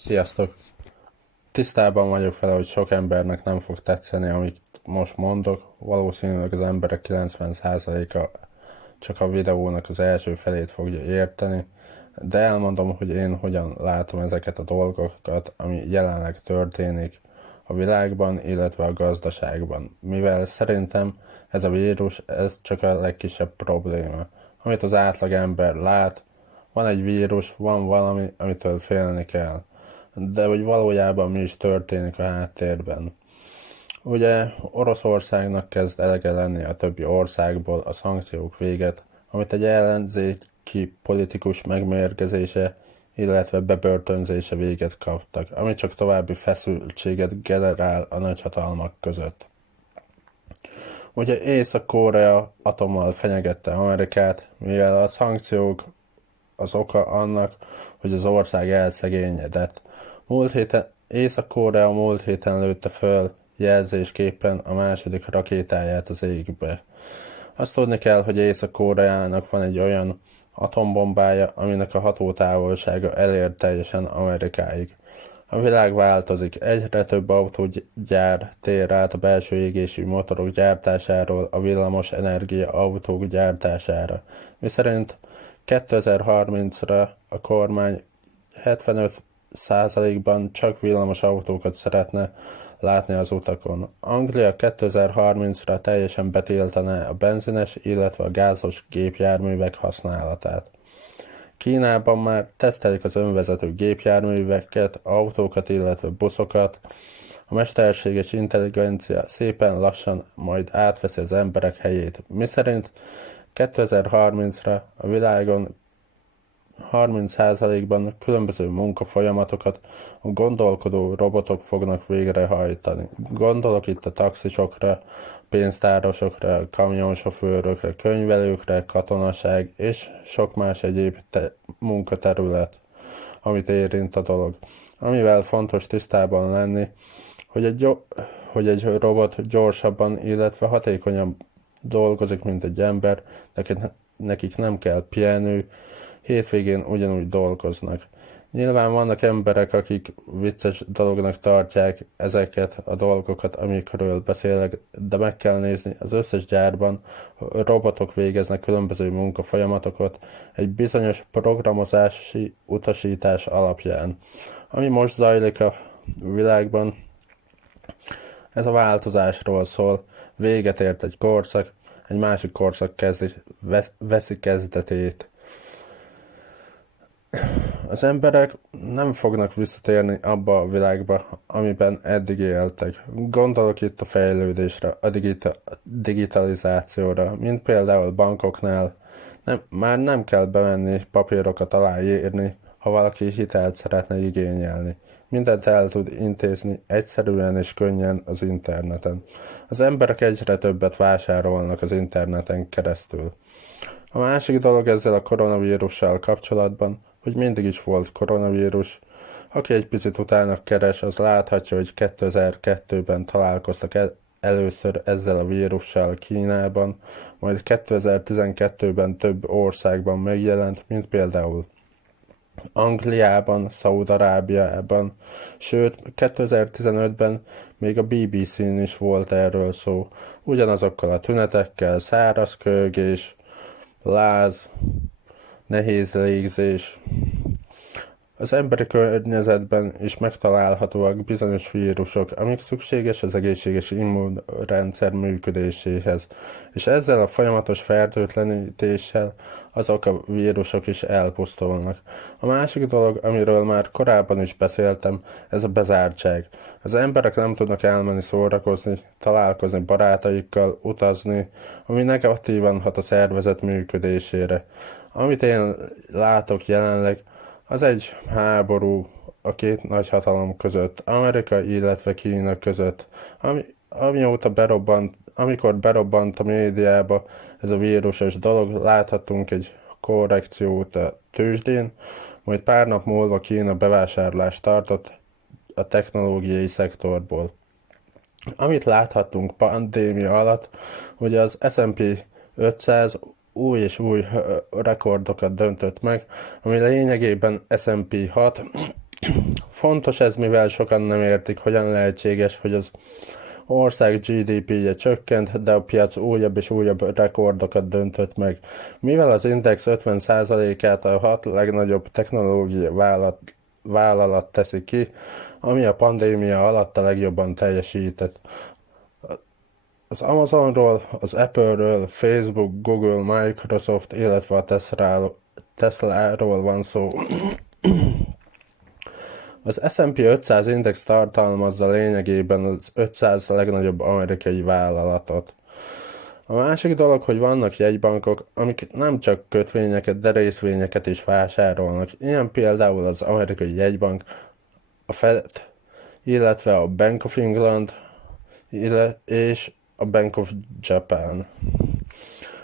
Sziasztok! Tisztában vagyok vele, hogy sok embernek nem fog tetszeni, amit most mondok. Valószínűleg az emberek 90%-a csak a videónak az első felét fogja érteni, de elmondom, hogy én hogyan látom ezeket a dolgokat, ami jelenleg történik a világban, illetve a gazdaságban. Mivel szerintem ez a vírus, ez csak a legkisebb probléma. Amit az átlag ember lát, van egy vírus, van valami, amitől félni kell. De hogy valójában mi is történik a háttérben. Ugye Oroszországnak kezd elege lenni a többi országból a szankciók véget, amit egy ellenzéki politikus megmérgezése, illetve bebörtönzése véget kaptak, ami csak további feszültséget generál a nagyhatalmak között. Ugye Észak-Korea atommal fenyegette Amerikát, mivel a szankciók az oka annak, hogy az ország elszegényedett. Észak-Korea múlt héten lőtte föl jelzésképpen a második rakétáját az égbe. Azt tudni kell, hogy Észak-Koreának van egy olyan atombombája, aminek a hatótávolsága elér teljesen Amerikáig. A világ változik, egyre több autógyár tér át a belső égésű motorok gyártásáról a villamos energia autók gyártására, miszerint 2030-ra a kormány 75%-ban csak villamos autókat szeretne látni az utakon. Anglia 2030-ra teljesen betiltaná a benzines, illetve a gázos gépjárművek használatát. Kínában már tesztelik az önvezető gépjárműveket, autókat, illetve buszokat. A mesterséges intelligencia szépen lassan majd átveszi az emberek helyét, miszerint 2030-ra a világon 30%-ban különböző munkafolyamatokat a gondolkodó robotok fognak végrehajtani. Gondolok itt a taxisokra, pénztárosokra, kamionsofőrökre, könyvelőkre, katonaság és sok más egyéb munkaterület, amit érint a dolog. Amivel fontos tisztában lenni, hogy egy robot gyorsabban, illetve hatékonyabb dolgozik, mint egy ember, nekik nem kell pihenő, hétvégén ugyanúgy dolgoznak. Nyilván vannak emberek, akik vicces dolognak tartják ezeket a dolgokat, amikről beszélek, de meg kell nézni, az összes gyárban robotok végeznek különböző munkafolyamatokat egy bizonyos programozási utasítás alapján. Ami most zajlik a világban, ez a változásról szól, véget ért egy korszak, egy másik korszak veszi kezdetét. Az emberek nem fognak visszatérni abba a világba, amiben eddig éltek. Gondolok itt a fejlődésre, a digitalizációra, mint például bankoknál. Már nem kell bemenni, papírokat aláírni, ha valaki hitelt szeretne igényelni. Mindent el tud intézni egyszerűen és könnyen az interneten. Az emberek egyre többet vásárolnak az interneten keresztül. A másik dolog ezzel a koronavírussal kapcsolatban, hogy mindig is volt koronavírus. Aki egy picit utána keres, az láthatja, hogy 2002-ben találkoztak először ezzel a vírussal Kínában, majd 2012-ben több országban megjelent, mint például Angliában, Szaúd-Arábiában, sőt 2015-ben még a BBC-n is volt erről szó, ugyanazokkal a tünetekkel, száraz kölgés, láz, nehéz légzés. Az emberi környezetben is megtalálhatóak bizonyos vírusok, amik szükséges az egészséges immunrendszer működéséhez, és ezzel a folyamatos fertőtlenítéssel azok a vírusok is elpusztulnak. A másik dolog, amiről már korábban is beszéltem, ez a bezártság. Az emberek nem tudnak elmenni szórakozni, találkozni barátaikkal, utazni, ami negatívan hat a szervezet működésére. Amit én látok jelenleg, az egy háború a két nagyhatalom között, Amerika, illetve Kína között, amikor berobbant a médiába ez a vírusos dolog, láthattunk egy korrekciót a tőzsdén, majd pár nap múlva Kína bevásárlást tartott a technológiai szektorból. Amit láthattunk pandémia alatt, hogy az S&P 500 új és új rekordokat döntött meg, ami lényegében S&P 6 Fontos ez, mivel sokan nem értik, hogyan lehetséges, hogy az ország GDP-je csökkent, de a piac újabb és újabb rekordokat döntött meg. Mivel az index 50%-át a 6 legnagyobb technológia vállalat teszi ki, ami a pandémia alatt a legjobban teljesített. Az Amazonról, az Apple-ről, Facebook, Google, Microsoft, illetve a Tesla-ról van szó. Az S&P 500 index tartalmazza lényegében az 500 legnagyobb amerikai vállalatot. A másik dolog, hogy vannak jegybankok, amik nem csak kötvényeket, de részvényeket is vásárolnak. Ilyen például az amerikai jegybank, a Fed, illetve a Bank of England, és a Bank of Japan,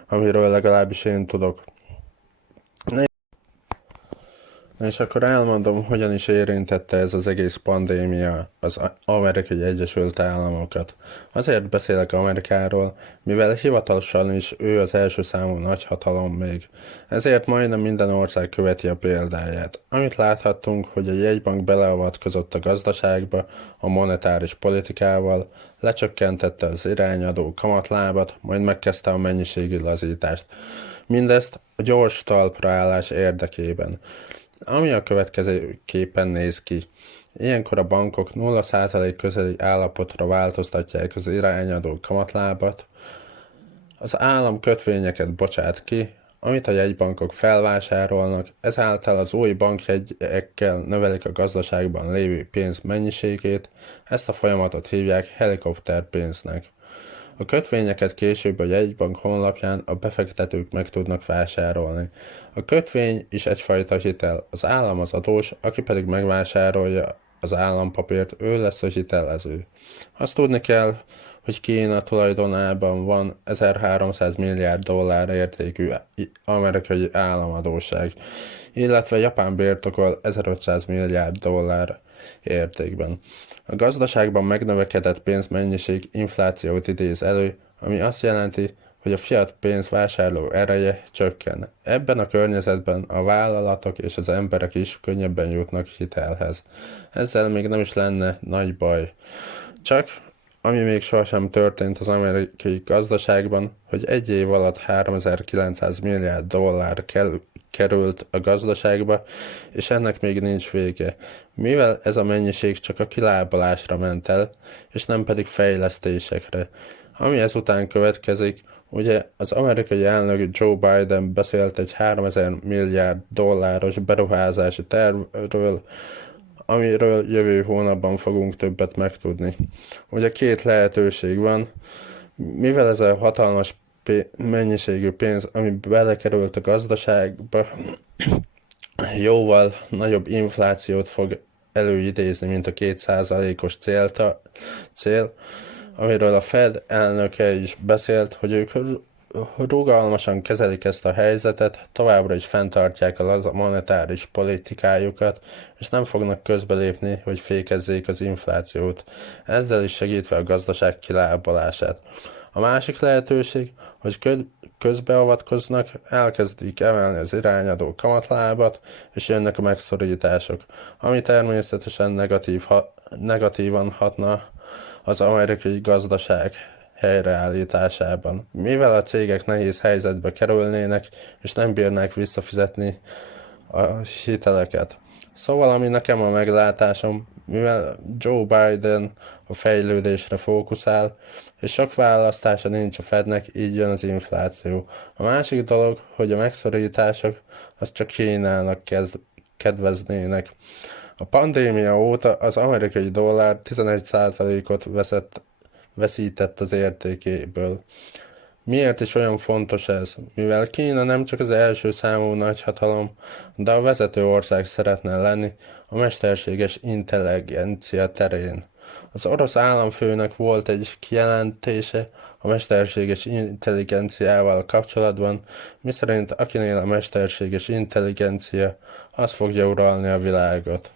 amiről legalábbis én tudok. És akkor elmondom, hogyan is érintette ez az egész pandémia az Amerikai Egyesült Államokat. Azért beszélek Amerikáról, mivel hivatalosan is ő az első számú nagyhatalom még. Ezért majdnem minden ország követi a példáját. Amit láthattunk, hogy a jegybank beleavatkozott a gazdaságba a monetáris politikával, lecsökkentette az irányadó kamatlábat, majd megkezdte a mennyiségi lazítást. Mindezt a gyors talpra állás érdekében. Ami a következőképpen néz ki. Ilyenkor a bankok 0% közeli állapotra változtatják az irányadó kamatlábat, az állam kötvényeket bocsát ki, amit a jegybankok felvásárolnak, ezáltal az új bankjegyekkel növelik a gazdaságban lévő pénz mennyiségét, ezt a folyamatot hívják helikopterpénznek. A kötvényeket később a jegybank honlapján a befektetők meg tudnak vásárolni. A kötvény is egyfajta hitel, az állam az adós, aki pedig megvásárolja az állampapírt, ő lesz a hitelező. Azt tudni kell, hogy Kína tulajdonában van 1300 milliárd dollár értékű amerikai államadósság, illetve Japán birtokol 1500 milliárd dollár értékben. A gazdaságban megnövekedett pénzmennyiség inflációt idéz elő, ami azt jelenti, hogy a fiat pénz vásárló ereje csökken. Ebben a környezetben a vállalatok és az emberek is könnyebben jutnak hitelhez. Ezzel még nem is lenne nagy baj. Csak, ami még sohasem történt az amerikai gazdaságban, hogy egy év alatt 3900 milliárd dollár került a gazdaságba, és ennek még nincs vége. Mivel ez a mennyiség csak a kilábalásra ment el, és nem pedig fejlesztésekre. Ami ezután következik, ugye az amerikai elnök Joe Biden beszélt egy 3000 milliárd dolláros beruházási tervről, amiről jövő hónapban fogunk többet megtudni. Ugye két lehetőség van, mivel ez a hatalmas mennyiségű pénz, ami belekerült a gazdaságba, jóval nagyobb inflációt fog előidézni, mint a 2%-os cél, amiről a Fed elnöke is beszélt, hogy ők rugalmasan kezelik ezt a helyzetet, továbbra is fenntartják a laza monetáris politikájukat, és nem fognak közbelépni, hogy fékezzék az inflációt, ezzel is segítve a gazdaság kilábalását. A másik lehetőség, hogy közbeavatkoznak, elkezdik emelni az irányadó kamatlábat, és jönnek a megszorítások, ami természetesen negatívan hatna az amerikai gazdaság helyreállításában. Mivel a cégek nehéz helyzetbe kerülnének, és nem bírnák visszafizetni a hiteleket. Szóval, ami nekem a meglátásom, mivel Joe Biden a fejlődésre fókuszál, és sok választása nincs a Fednek, így jön az infláció. A másik dolog, hogy a megszorítások az csak Kínának kedveznének. A pandémia óta az amerikai dollár 11%-ot veszített az értékéből. Miért is olyan fontos ez? Mivel Kína nem csak az első számú nagyhatalom, de a vezető ország szeretne lenni a mesterséges intelligencia terén. Az orosz államfőnek volt egy kijelentése a mesterséges intelligenciával kapcsolatban, miszerint akinél a mesterséges intelligencia, az fogja uralni a világot.